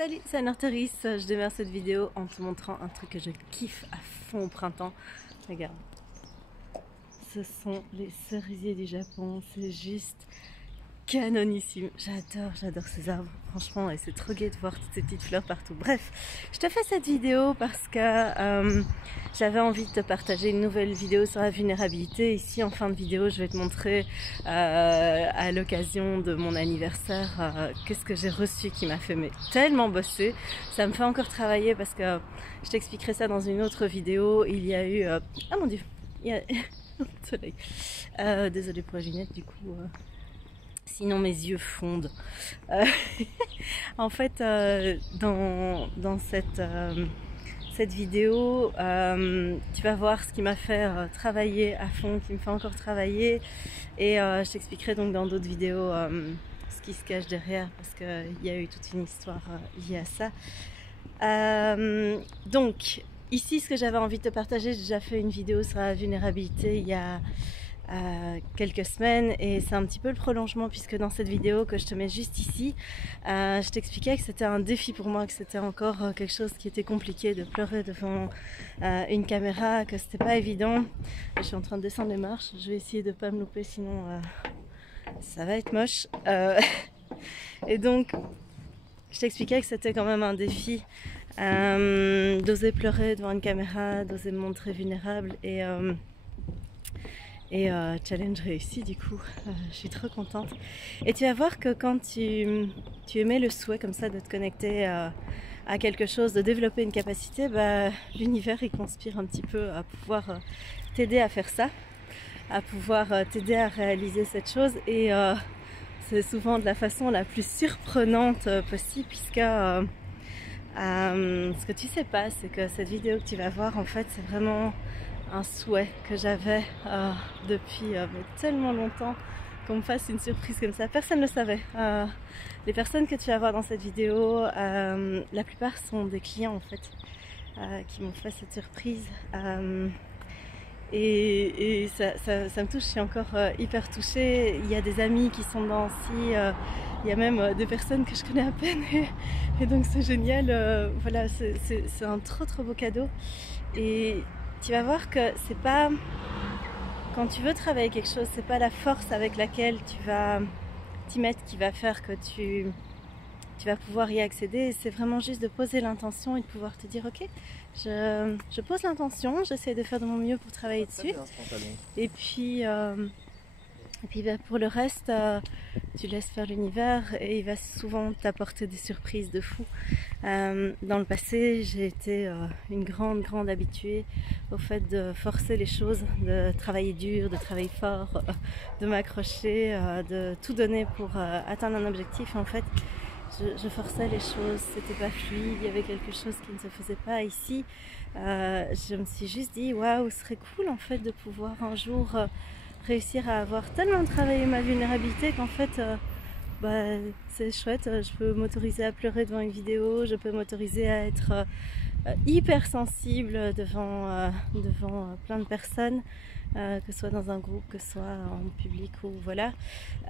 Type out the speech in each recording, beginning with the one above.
Salut, c'est Anne-Arteris. Je démarre cette vidéo en te montrant un truc que je kiffe à fond au printemps. Regarde, ce sont les cerisiers du Japon, c'est juste canonissime. J'adore ces arbres, franchement, et c'est trop gai de voir toutes ces petites fleurs partout. Bref, je te fais cette vidéo parce que j'avais envie de te partager une nouvelle vidéo sur la vulnérabilité. Ici, en fin de vidéo, je vais te montrer à l'occasion de mon anniversaire qu'est-ce que j'ai reçu qui m'a fait tellement bosser. Ça me fait encore travailler parce que je t'expliquerai ça dans une autre vidéo. Il y a eu... Ah mon Dieu, il y a... le soleil. Désolée pour la lunette, du coup... Sinon mes yeux fondent. En fait, dans cette vidéo, tu vas voir ce qui m'a fait travailler à fond, qui me fait encore travailler. Et je t'expliquerai donc dans d'autres vidéos ce qui se cache derrière, parce qu'il y a eu toute une histoire liée à ça. Donc, ici, ce que j'avais envie de te partager, j'ai déjà fait une vidéo sur la vulnérabilité il y a... quelques semaines, et c'est un petit peu le prolongement, puisque dans cette vidéo que je te mets juste ici, je t'expliquais que c'était un défi pour moi, que c'était encore quelque chose qui était compliqué de pleurer devant une caméra, que c'était pas évident. Je suis en train de descendre les marches, je vais essayer de pas me louper, sinon ça va être moche. Et donc je t'expliquais que c'était quand même un défi d'oser pleurer devant une caméra, d'oser me montrer vulnérable, et challenge réussi, du coup, je suis trop contente. Et tu vas voir que quand tu émets le souhait comme ça de te connecter à quelque chose, de développer une capacité, bah, l'univers il conspire un petit peu à pouvoir t'aider à faire ça, à pouvoir t'aider à réaliser cette chose. Et c'est souvent de la façon la plus surprenante possible, puisque ce que tu sais pas, c'est que cette vidéo que tu vas voir, en fait, c'est vraiment un souhait que j'avais depuis tellement longtemps, qu'on me fasse une surprise comme ça. Personne ne le savait. Les personnes que tu vas voir dans cette vidéo, la plupart sont des clients en fait, qui m'ont fait cette surprise. Et ça me touche, je suis encore hyper touchée. Il y a des amis qui sont dedans aussi, il y a même des personnes que je connais à peine, et donc c'est génial. Voilà, c'est un trop beau cadeau. Et tu vas voir que c'est pas, quand tu veux travailler quelque chose, c'est pas la force avec laquelle tu vas t'y mettre qui va faire que tu vas pouvoir y accéder. C'est vraiment juste de poser l'intention et de pouvoir te dire ok, je pose l'intention, j'essaie de faire de mon mieux pour travailler dessus. Et puis bah, pour le reste, tu laisses faire l'univers, et il va souvent t'apporter des surprises de fou. Dans le passé, j'ai été une grande habituée au fait de forcer les choses, de travailler dur, de travailler fort, de m'accrocher, de tout donner pour atteindre un objectif. En fait, je forçais les choses, c'était pas fluide, il y avait quelque chose qui ne se faisait pas ici. Je me suis juste dit waouh, ce serait cool en fait de pouvoir un jour réussir à avoir tellement travaillé ma vulnérabilité qu'en fait bah, c'est chouette. Je peux m'autoriser à pleurer devant une vidéo, je peux m'autoriser à être hyper sensible devant plein de personnes, que ce soit dans un groupe, que ce soit en public, ou voilà.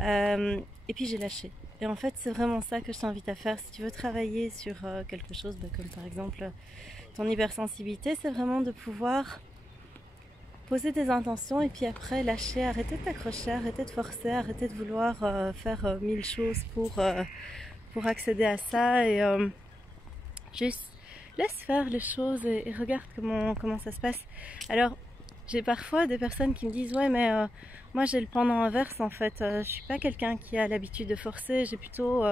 Et puis j'ai lâché. Et en fait, c'est vraiment ça que je t'invite à faire. Si tu veux travailler sur quelque chose, bah, comme par exemple ton hypersensibilité, c'est vraiment de pouvoir poser des intentions, et puis après lâcher, arrêter de t'accrocher, arrêter de forcer, arrêter de vouloir faire mille choses pour accéder à ça, et juste laisse faire les choses, et regarde comment ça se passe. Alors j'ai parfois des personnes qui me disent ouais, mais moi j'ai le pendant inverse en fait, je suis pas quelqu'un qui a l'habitude de forcer, j'ai plutôt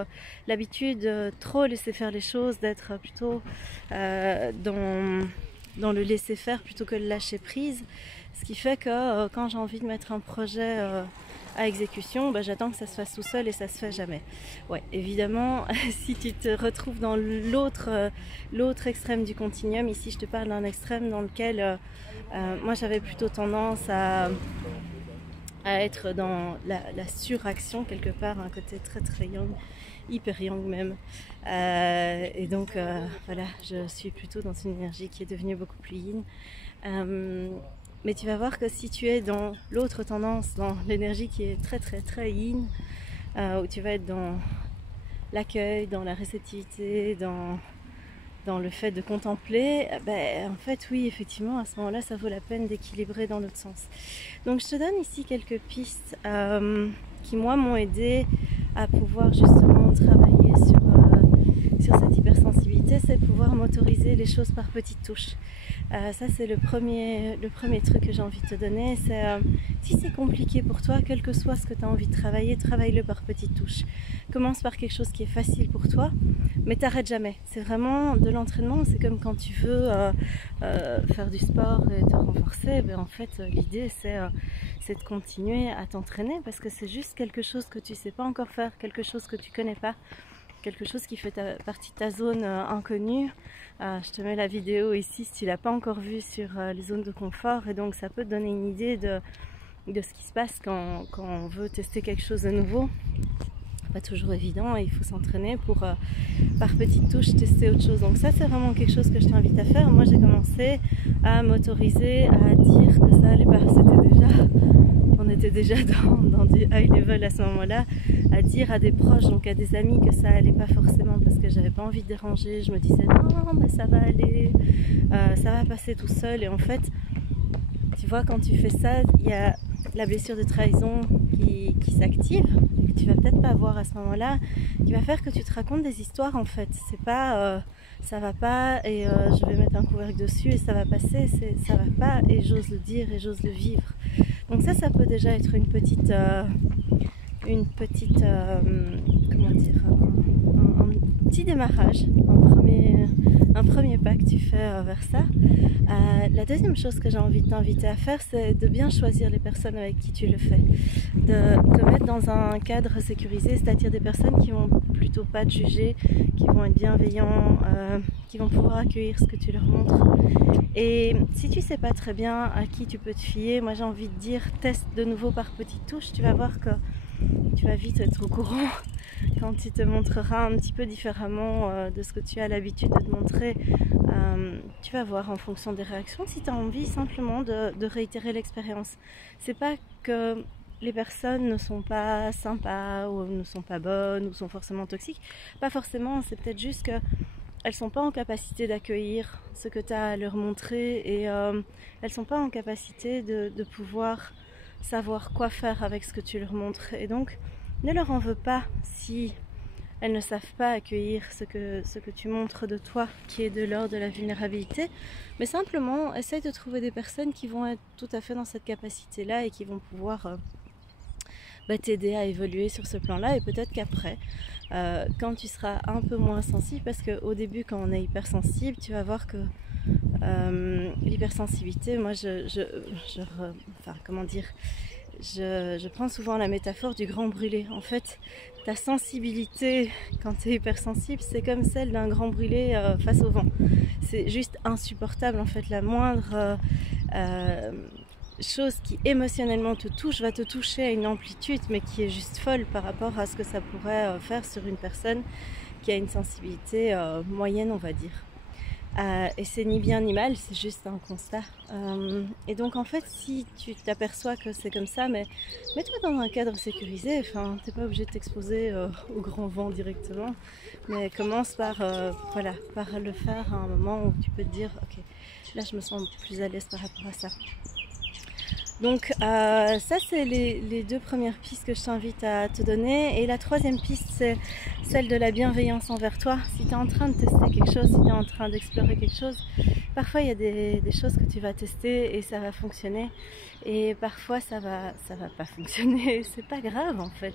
l'habitude de trop laisser faire les choses, d'être plutôt dans le laisser faire plutôt que le lâcher prise. Ce qui fait que quand j'ai envie de mettre un projet à exécution, bah, j'attends que ça se fasse tout seul, et ça se fait jamais. Ouais, évidemment, si tu te retrouves dans l'autre extrême du continuum, ici je te parle d'un extrême dans lequel moi j'avais plutôt tendance à être dans la suraction quelque part, un côté très yang, hyper yang même. Et donc voilà, je suis plutôt dans une énergie qui est devenue beaucoup plus yin. Mais tu vas voir que si tu es dans l'autre tendance, dans l'énergie qui est très yin, où tu vas être dans l'accueil, dans la réceptivité, dans le fait de contempler, en fait oui, effectivement, à ce moment-là, ça vaut la peine d'équilibrer dans l'autre sens. Donc je te donne ici quelques pistes qui, moi, m'ont aidé à pouvoir justement travailler sur cette hypersensibilité, c'est pouvoir m'autoriser les choses par petites touches. Ça, c'est le premier truc que j'ai envie de te donner. C'est si c'est compliqué pour toi, quel que soit ce que tu as envie de travailler, travaille-le par petites touches. Commence par quelque chose qui est facile pour toi, mais t'arrêtes jamais. C'est vraiment de l'entraînement. C'est comme quand tu veux faire du sport et te renforcer. En fait, l'idée, c'est de continuer à t'entraîner parce que c'est juste quelque chose que tu sais pas encore faire, quelque chose que tu connais pas, quelque chose qui fait partie de ta zone inconnue. Je te mets la vidéo ici si tu l'as pas encore vue sur les zones de confort, et donc ça peut te donner une idée de ce qui se passe quand on veut tester quelque chose de nouveau. Pas toujours évident et il faut s'entraîner pour par petites touches tester autre chose. Donc ça, c'est vraiment quelque chose que je t'invite à faire. Moi, j'ai commencé à m'autoriser à dire que ça allait pas. On était déjà dans du high level à ce moment-là, à dire à des proches, donc à des amis, que ça allait pas forcément parce que j'avais pas envie de déranger. Je me disais non, mais ça va aller, ça va passer tout seul. Et en fait, tu vois, quand tu fais ça, il y a la blessure de trahison qui s'active, et que tu vas peut-être pas voir à ce moment-là, qui va faire que tu te racontes des histoires en fait. C'est pas ça va pas et je vais mettre un couvercle dessus et ça va passer, c'est ça va pas et j'ose le dire et j'ose le vivre. Donc ça peut déjà être une petite comment dire, un petit démarrage, un premier pas que tu fais vers ça. La deuxième chose que j'ai envie de t'inviter à faire, c'est de bien choisir les personnes avec qui tu le fais, de te mettre dans un cadre sécurisé, c'est-à-dire des personnes qui vont plutôt pas te juger, qui vont être bienveillants, qui vont pouvoir accueillir ce que tu leur montres. Et si tu sais pas très bien à qui tu peux te fier, moi j'ai envie de dire, teste de nouveau par petites touches. Tu vas voir que tu vas vite être au courant quand tu te montreras un petit peu différemment de ce que tu as l'habitude de te montrer. Tu vas voir en fonction des réactions si tu as envie simplement de réitérer l'expérience. C'est pas que les personnes ne sont pas sympas ou ne sont pas bonnes ou sont forcément toxiques. Pas forcément, c'est peut-être juste que elles sont pas en capacité d'accueillir ce que tu as à leur montrer et elles sont pas en capacité de pouvoir savoir quoi faire avec ce que tu leur montres. Et donc, ne leur en veux pas si elles ne savent pas accueillir ce que tu montres de toi, qui est de l'ordre de la vulnérabilité. Mais simplement, essaye de trouver des personnes qui vont être tout à fait dans cette capacité-là et qui vont pouvoir t'aider à évoluer sur ce plan-là. Et peut-être qu'après, quand tu seras un peu moins sensible, parce qu'au début, quand on est hypersensible, tu vas voir que l'hypersensibilité, moi je prends souvent la métaphore du grand brûlé. En fait, ta sensibilité quand tu es hypersensible, c'est comme celle d'un grand brûlé face au vent. C'est juste insupportable en fait. La moindre chose qui émotionnellement te touche va te toucher à une amplitude mais qui est juste folle par rapport à ce que ça pourrait faire sur une personne qui a une sensibilité moyenne, on va dire. Et c'est ni bien ni mal, c'est juste un constat. Et donc en fait, si tu t'aperçois que c'est comme ça, mais mets-toi dans un cadre sécurisé. Enfin, t'es pas obligé de t'exposer au grand vent directement, mais commence par le faire à un moment où tu peux te dire, ok, là je me sens plus à l'aise par rapport à ça. Donc ça c'est les deux premières pistes que je t'invite à te donner. Et la troisième piste, c'est celle de la bienveillance envers toi. Si tu es en train de tester quelque chose, si tu es en train d'explorer quelque chose, parfois il y a des choses que tu vas tester et ça va fonctionner, et parfois ça va pas fonctionner. C'est pas grave en fait.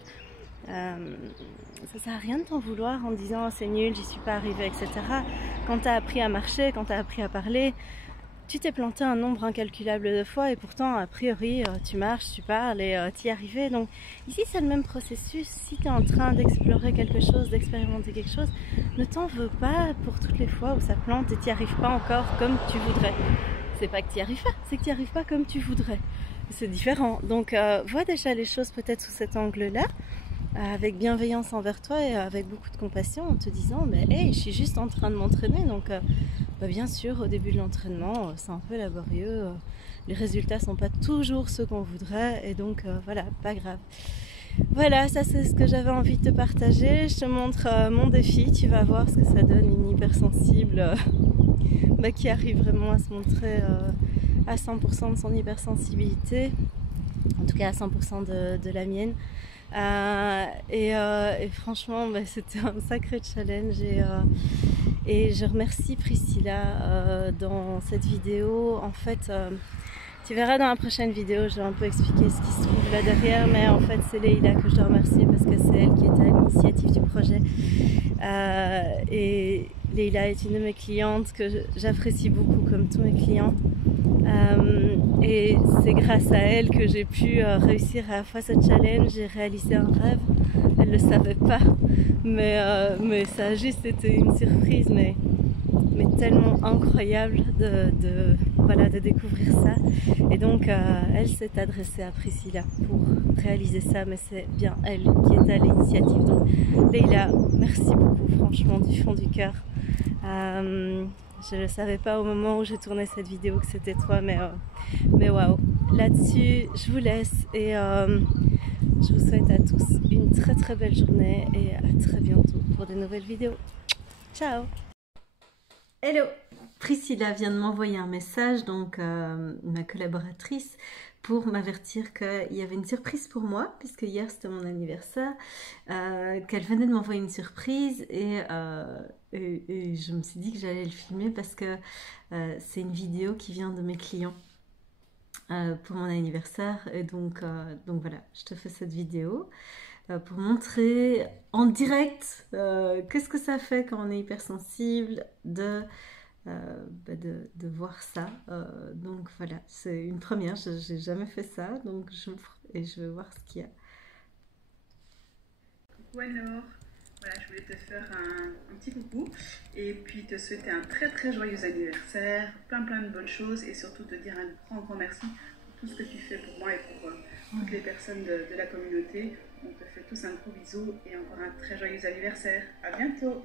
Ça sert à rien de t'en vouloir en disant c'est nul, j'y suis pas arrivée, etc. Quand tu as appris à marcher, quand tu as appris à parler, tu t'es planté un nombre incalculable de fois et pourtant a priori tu marches, tu parles et tu y arrives. Donc ici c'est le même processus. Si tu es en train d'explorer quelque chose, d'expérimenter quelque chose, ne t'en veux pas pour toutes les fois où ça plante et tu n'y arrives pas encore comme tu voudrais. C'est pas que tu n'y arrives pas, c'est que tu n'y arrives pas comme tu voudrais. C'est différent. Donc vois déjà les choses peut-être sous cet angle-là, avec bienveillance envers toi et avec beaucoup de compassion, en te disant mais hey, je suis juste en train de m'entraîner, donc bien sûr au début de l'entraînement c'est un peu laborieux, les résultats sont pas toujours ceux qu'on voudrait et donc voilà, pas grave. Voilà, ça c'est ce que j'avais envie de te partager. Je te montre mon défi, tu vas voir ce que ça donne, une hypersensible qui arrive vraiment à se montrer à 100% de son hypersensibilité, en tout cas à 100% de la mienne. Et franchement, c'était un sacré challenge et je remercie Priscilla dans cette vidéo. En fait, tu verras dans la prochaine vidéo, je vais un peu expliquer ce qui se trouve là derrière, mais en fait c'est Leïla que je dois remercier parce que c'est elle qui était à l'initiative du projet. Et Leïla est une de mes clientes que j'apprécie beaucoup comme tous mes clients. Et c'est grâce à elle que j'ai pu réussir à la fois ce challenge et réaliser un rêve. Elle ne le savait pas, mais ça a juste été une surprise, mais tellement incroyable de découvrir ça. Et donc elle s'est adressée à Priscilla pour réaliser ça, mais c'est bien elle qui est à l'initiative. Donc Leïla, merci beaucoup franchement du fond du cœur. Je ne savais pas au moment où j'ai tourné cette vidéo que c'était toi, mais waouh. Là-dessus, je vous laisse et je vous souhaite à tous une très très belle journée et à très bientôt pour de nouvelles vidéos. Ciao! Hello! Priscilla vient de m'envoyer un message, donc ma collaboratrice, pour m'avertir qu'il y avait une surprise pour moi, puisque hier c'était mon anniversaire, qu'elle venait de m'envoyer une surprise et je me suis dit que j'allais le filmer parce que c'est une vidéo qui vient de mes clients pour mon anniversaire. Et donc voilà, je te fais cette vidéo pour montrer en direct qu'est-ce que ça fait quand on est hypersensible de voir ça. Donc voilà, c'est une première, j'ai jamais fait ça, donc j'ouvre et je vais voir ce qu'il y a. Coucou Anne-Laure, voilà, je voulais te faire un petit coucou et puis te souhaiter un très très joyeux anniversaire, plein de bonnes choses et surtout te dire un grand merci pour tout ce que tu fais pour moi et pour toutes les personnes de la communauté. On te fait tous un gros bisou et encore un très joyeux anniversaire. À bientôt.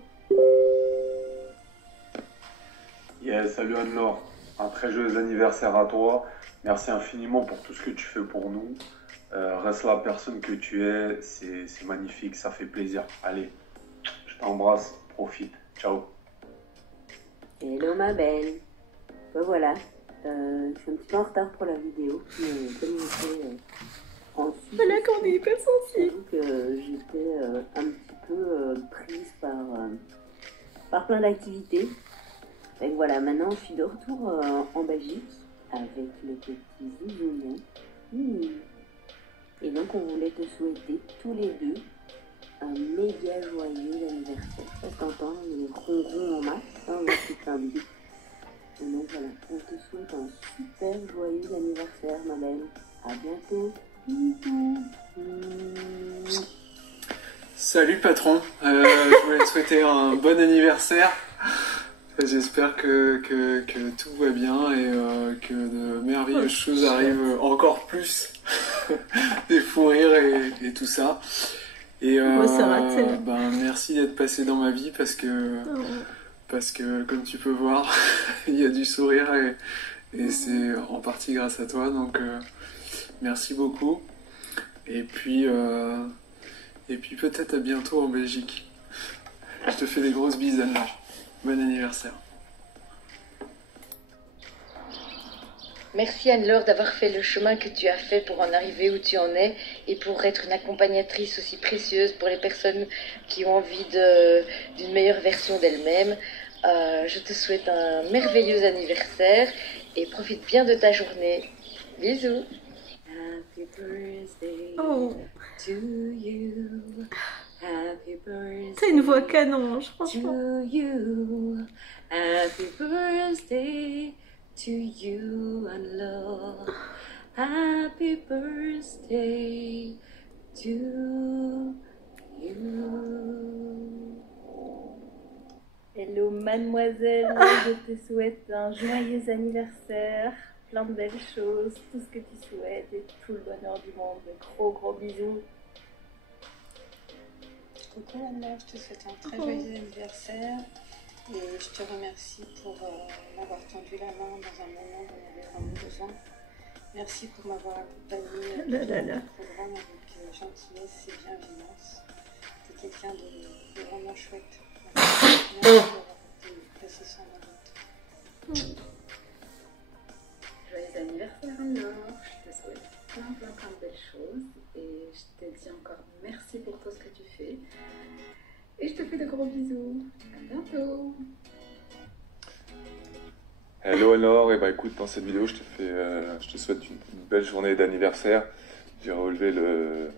Yeah, salut Anne-Laure, un très joyeux anniversaire à toi. Merci infiniment pour tout ce que tu fais pour nous. Reste la personne que tu es, c'est magnifique, ça fait plaisir. Allez, je t'embrasse, profite, ciao. Hello ma belle. Ben voilà, je suis un petit peu en retard pour la vidéo, mais comme j'étais en Suisse, Voilà qu'on est hypersensible. que j'étais un petit peu prise par plein d'activités. Et voilà, maintenant je suis de retour en Belgique avec le petit Zouzoumou. Et donc on voulait te souhaiter tous les deux un méga joyeux anniversaire. Ça t'entend, les ronrons en masse, hein, c'est un but. Et donc voilà, on te souhaite un super joyeux anniversaire ma belle. À bientôt. Bisous. Salut patron, je voulais te souhaiter un bon anniversaire. J'espère que tout va bien et que de merveilleuses choses arrivent encore plus. Des fous rires et tout ça. Et merci d'être passé dans ma vie parce que comme tu peux voir, il y a du sourire et c'est en partie grâce à toi. Donc merci beaucoup. Et puis peut-être à bientôt en Belgique. Je te fais des grosses bises Anne-Laure. Bon anniversaire. Merci Anne-Laure d'avoir fait le chemin que tu as fait pour en arriver où tu en es et pour être une accompagnatrice aussi précieuse pour les personnes qui ont envie d'une meilleure version d'elles-mêmes. Je te souhaite un merveilleux anniversaire et profite bien de ta journée. Bisous. Happy birthday to you. Happy birthday. T'as une voix canon, franchement. To you. Happy birthday to you and love. Happy birthday to you. Hello mademoiselle, je te souhaite un joyeux anniversaire, plein de belles choses, tout ce que tu souhaites et tout le bonheur du monde. Gros bisous. Coucou Anne-Laure, je te souhaite un très joyeux anniversaire et je te remercie pour m'avoir tendu la main dans un moment où on avait vraiment besoin. Merci pour m'avoir accompagnée Là, dans là, là. le programme avec gentillesse et bienveillance. T'es quelqu'un de vraiment chouette. Merci d'avoir été placé sur ma route. Joyeux anniversaire alors, je te souhaite plein de belles choses et je te dis encore merci pour tout ce que tu fais et je te fais de gros bisous, à bientôt. Hello alors, et bah écoute, dans cette vidéo je te souhaite une belle journée d'anniversaire. J'ai relevé le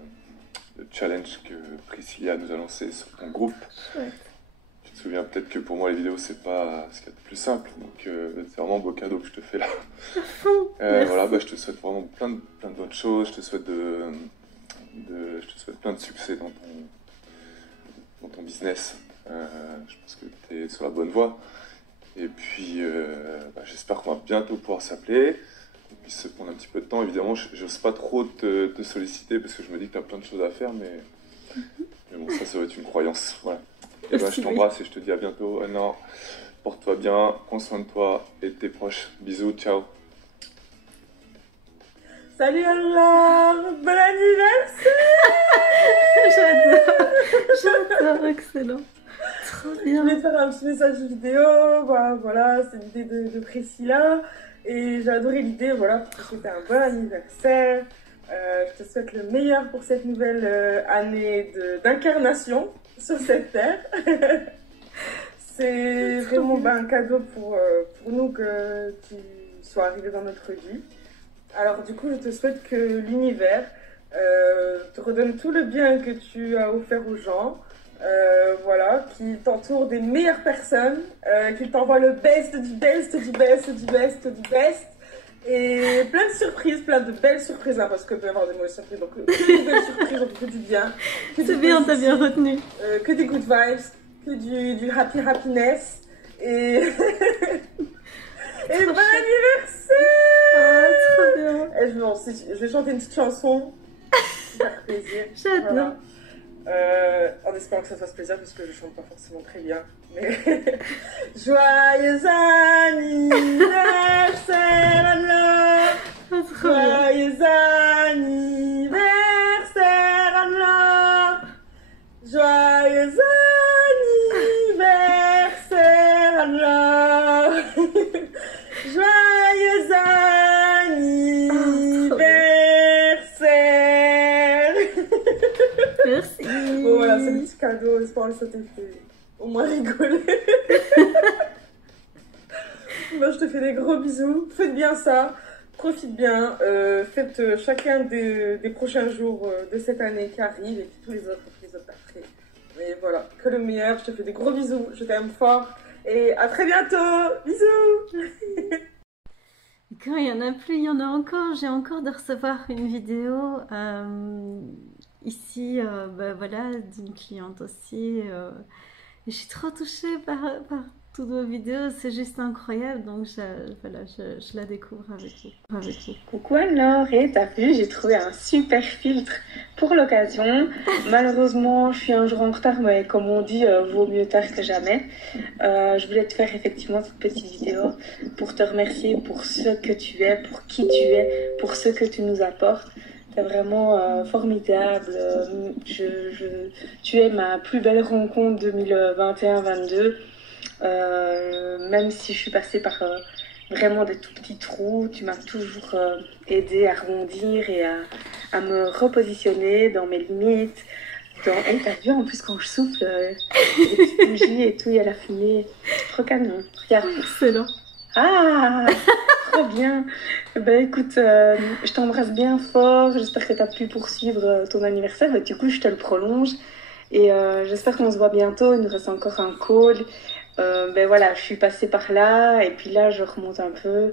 challenge que Priscilla nous a lancé sur ton groupe. Chouette. Tu te souviens peut-être que pour moi les vidéos c'est pas ce qu'il y a de plus simple, donc c'est vraiment un beau cadeau que je te fais là. Voilà, bah, je te souhaite vraiment plein de bonnes choses, je te souhaite plein de succès dans ton business. Je pense que tu es sur la bonne voie. Et puis bah, j'espère qu'on va bientôt pouvoir s'appeler, qu'on puisse se prendre un petit peu de temps. Évidemment, je n'ose pas trop te solliciter parce que je me dis que tu as plein de choses à faire, mais bon, ça va être une croyance. Voilà. Et ben, je t'embrasse et je te dis à bientôt. Anna, porte-toi bien, prends soin de toi et de tes proches. Bisous, ciao. Salut alors, bon anniversaire. J'adore, excellent. Trop Je bien. voulais faire un petit message vidéo, bah, voilà, c'est l'idée de Priscilla et j'ai adoré l'idée, voilà, pour te souhaiter un bon anniversaire. Je te souhaite le meilleur pour cette nouvelle année d'incarnation sur cette terre. C'est vraiment un cadeau pour nous que tu sois arrivé dans notre vie. Alors du coup, je te souhaite que l'univers te redonne tout le bien que tu as offert aux gens. Voilà, qui t'entoure des meilleures personnes, qu'il t'envoie le best du best du best du best du best, et plein de surprises, plein de belles surprises, hein, parce que peut y avoir des mauvaises surprises, donc que des belles surprises, donc que du bien. C'est bien, t'as bien retenu. Que des good vibes, que du happiness, et... et bon anniversaire! Ah, trop bien. Et je vais chanter une petite chanson, pour faire plaisir. J'adore. Voilà. En espérant que ça fasse plaisir parce que je chante pas forcément très bien, mais joyeux anniversaire Anna, joyeux anniversaire Anna, joyeux anniversaire Anna, joyeux anniversaire. Merci. Bon voilà, c'est le petit cadeau, j'espère que ça t'a fait au moins rigoler. Moi je te fais des gros bisous, faites bien ça, profite bien, faites chacun des prochains jours de cette année qui arrive et puis tous les autres après. Mais voilà, que le meilleur, je te fais des gros bisous, je t'aime fort et à très bientôt, bisous. Et quand il y en a plus, il y en a encore. J'ai encore de recevoir une vidéo ici, bah, voilà, d'une cliente aussi. Et je suis trop touchée par toutes vos vidéos, c'est juste incroyable. Donc voilà, je la découvre avec vous. Coucou alors, et t'as vu, j'ai trouvé un super filtre pour l'occasion. Malheureusement, je suis un jour en retard, mais comme on dit, vaut mieux tard que jamais. Je voulais te faire effectivement cette petite vidéo pour te remercier pour ce que tu es, pour qui tu es, pour ce que tu nous apportes. T'es vraiment formidable. Tu es ma plus belle rencontre 2021-22. Même si je suis passée par vraiment des tout petits trous, tu m'as toujours aidé à rebondir et à me repositionner dans mes limites. Hey, t'as vu en plus quand je souffle, les petites bougies et tout, il y a la fumée. Trop canon. Regarde. Excellent. Ah, trop bien. Ben écoute, je t'embrasse bien fort. J'espère que tu as pu poursuivre ton anniversaire. Et du coup, je te le prolonge. Et j'espère qu'on se voit bientôt. Il nous reste encore un call. Ben voilà, je suis passée par là. Et puis là, je remonte un peu.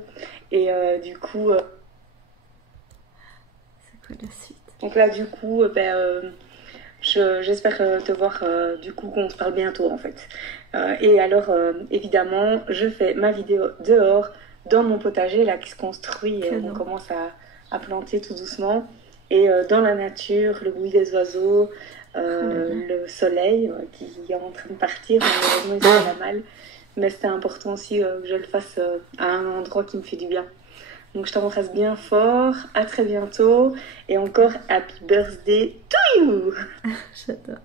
Et du coup... C'est quoi la suite? Donc là, du coup, j'espère te voir, du coup, qu'on se parle bientôt, en fait. Et alors, évidemment, je fais ma vidéo dehors, dans mon potager, là, qui se construit. Et on commence à planter tout doucement. Et dans la nature, le bruit des oiseaux, le soleil qui est en train de partir. Malheureusement, il se fait mal. Mais c'était important aussi que je le fasse à un endroit qui me fait du bien. Donc je t'embrasse bien fort, à très bientôt et encore happy birthday to you. J'adore.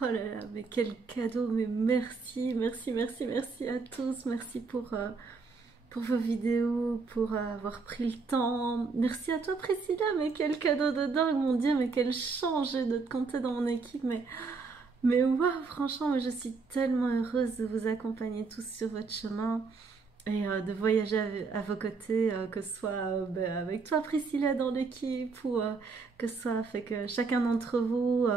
Oh là là, mais quel cadeau, mais merci, merci, merci, merci à tous, merci pour vos vidéos, pour avoir pris le temps. Merci à toi Priscilla, mais quel cadeau de dingue, mon Dieu, mais quelle chance j'ai de te compter dans mon équipe, mais waouh, franchement, je suis tellement heureuse de vous accompagner tous sur votre chemin et de voyager à vos côtés, que ce soit avec toi Priscilla dans l'équipe ou que ce soit avec chacun d'entre vous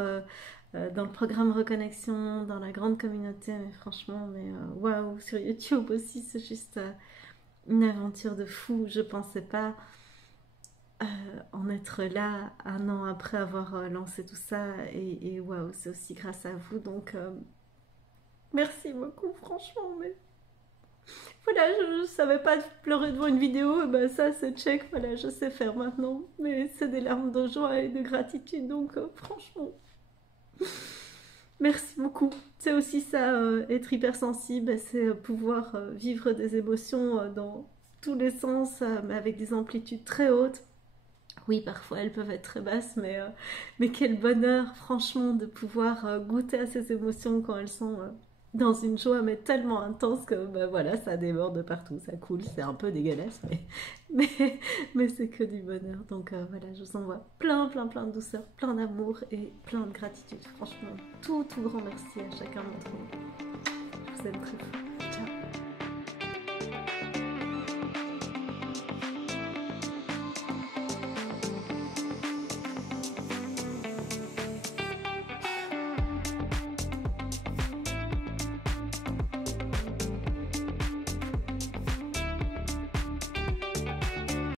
dans le programme Reconnexion, dans la grande communauté, mais franchement, waouh, sur YouTube aussi, c'est juste une aventure de fou. Je pensais pas en être là un an après avoir lancé tout ça, et waouh, c'est aussi grâce à vous, donc merci beaucoup, franchement, mais voilà, je savais pas pleurer devant une vidéo, et ben ça c'est check, voilà, je sais faire maintenant, mais c'est des larmes de joie et de gratitude, donc franchement, merci beaucoup. C'est aussi ça, être hypersensible, c'est pouvoir vivre des émotions dans tous les sens, mais avec des amplitudes très hautes. Oui, parfois elles peuvent être très basses, mais quel bonheur, franchement, de pouvoir goûter à ces émotions quand elles sont dans une joie, mais tellement intense que voilà, ça déborde partout, ça coule, c'est un peu dégueulasse, mais c'est que du bonheur. Donc voilà, je vous envoie plein de douceur, plein d'amour et plein de gratitude. Franchement, tout grand merci à chacun d'entre vous. Je vous aime très fort.